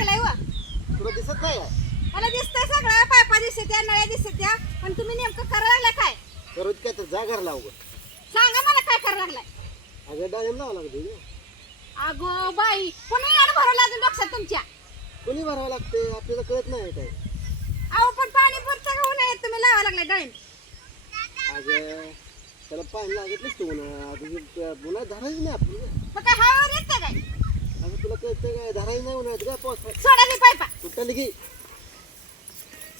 लागलाय व. तुला दिसत नाही मला दिसतंय सगळं. पायपा दिसत त्या नळ्या दिसत त्या पण तुम्ही नेमकं करायला लागलाय काय? करू काय तर जा घरला अवघड सांगा मला काय करायला लागलाय. अगं डाळिंब लावा लागते अगो बाई कोणी याड भरवलं अजून लक्षात तुमच्या? कोणी भरावं लागते? आपल्याला कळत नाही काय. अहो पण पाणी पुरतं का उन्हाळ्यात? तुम्ही लावा लागलाय डाळिंब अगं त्याला पाणी लागत नसतं उन्हा उन्हा धरायचं नाही आपलं मग काय हवावर येतं काय? अगं तुला कळतं काय? धरायचं नाही उन्हाळ्यात काय पाऊस सोडा मी पायपा. सुट्टाली की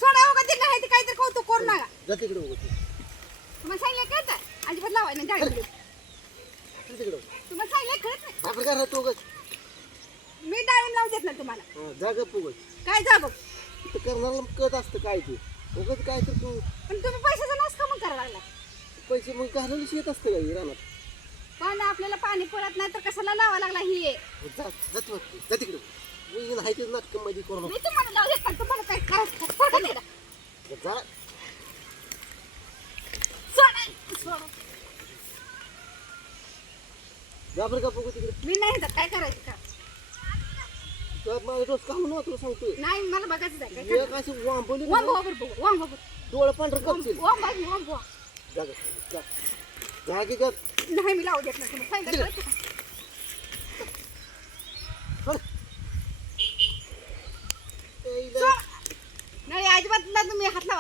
सोडा उगा ते नाही ते काहीतरी कौतुक करू नका. जा तिकडे उगं तू. तुम्हाला सांगितलं कळतं अजिबात लावाय नाही डाळिंब जा तिकडे. उगं. तुम्हाला सांगितलं कळत नाही बापरे काय राहतो मी डाळिंब लावू देत नाही तुम्हाला. जा गप काय जागो? तर करणारा कळत असतं काय ते? उगच काय तर तू पण तुम्ही पैशाचा नाश कमून करायला लागला? पैसे मग घालून येत असतं काय रानात? पण आपल्याला पाणी पुरत नाही तर कशाला लावा लागला ही आहे. जा तिकडे मी नाही ते नाटकं मध्ये करू मी तुम्हाला लावू देत नाही तुम्हाला काय करायचं सोडा का? नको जा सोडा सोडा. जा बरं का बघू तिकडे मी नाही तर काय करायचं का तुला माझा डोस का म्हणून तुला सांगतोय नाही मला बघायचं आहे काय एक अशी ना, वापर बघू वांग वापर डोळं पांढरं करतील वांग वांग वांग वांग. जा गं, जा. जा की गं. नाही मी लावू देत नाही तुम्हाला सांगितलं कळतं का? हट. ए, इला. सोडा. नाही अजिबात ना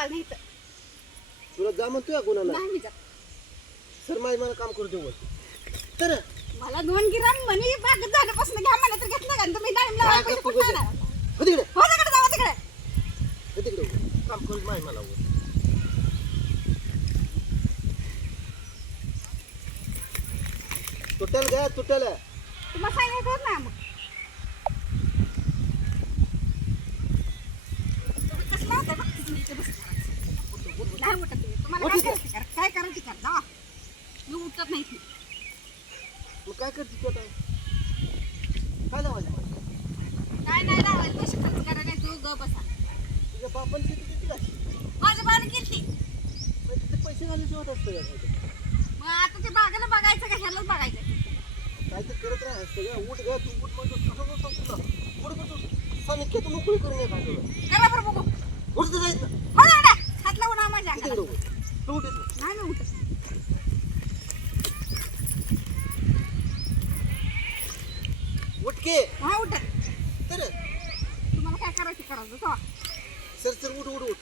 लावायला नाही तर तुला जा म्हणतोय का कोणाला? नाही मी जात सर माझी मला काम करू देऊ तर मला दोन गिराम म्हणे बागत झाल्यापासून घ्या मला तर घेतलं का? आणि तुम्ही डाळिंब लावायला पैसे कुठं आणणार? हो तिकडे. हो तिकडे जावा तिकडे. हो तिकडे काम करू माय मला. तुटेल ग तुटेल तुम्हाला सांगायचं नाही मग तुम्ही कसं लावताय बघ, तुम्ही इथे बसा. नाही उठत तुम्ही. तुम्हाला काय करायचं करा. काय करायचं करा जावा मी उठत नाही. मग काय करते तू आता? काय लावायचं? मला? काय नाही लावायला पैसे खर्च करा नाही तू ग बसा. तुझ्या बापाने शेती किती घातली? माझ्या बाण केली मग तिथे पैसे घालायचे होत असतं का काय? ते? मग आता ते बागाला बघायचं का ह्यालाच बघायचं. काय तर करत राहा सगळं उठ ग तू उठ म्हणतो कसं बोलतो तुला. उठ म्हणतो सनिख्या तू मोकळी करून ये पाहिजे करा बरं बघू. उठ तर जायचं हो दादा हात लावून आ माझ्या तिकडे अंगाला. उठ तू उठ इथं. नाही मी उठत उठ के हा उठत तर? तुम्हाला काय करायचं करायचं जावा सर सर उठ उठ उठ.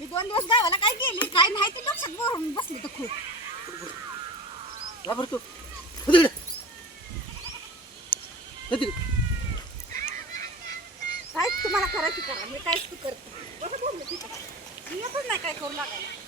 मी दोन दिवस गावाला काय गेली काय नाही ते लक्षात भरून बसले तर खूप. तू तिकडे काय तुम्हाला करायचं करा मी तू करते बरं बोलले ठीक आहे मी येतच नाही काय करू लागायला.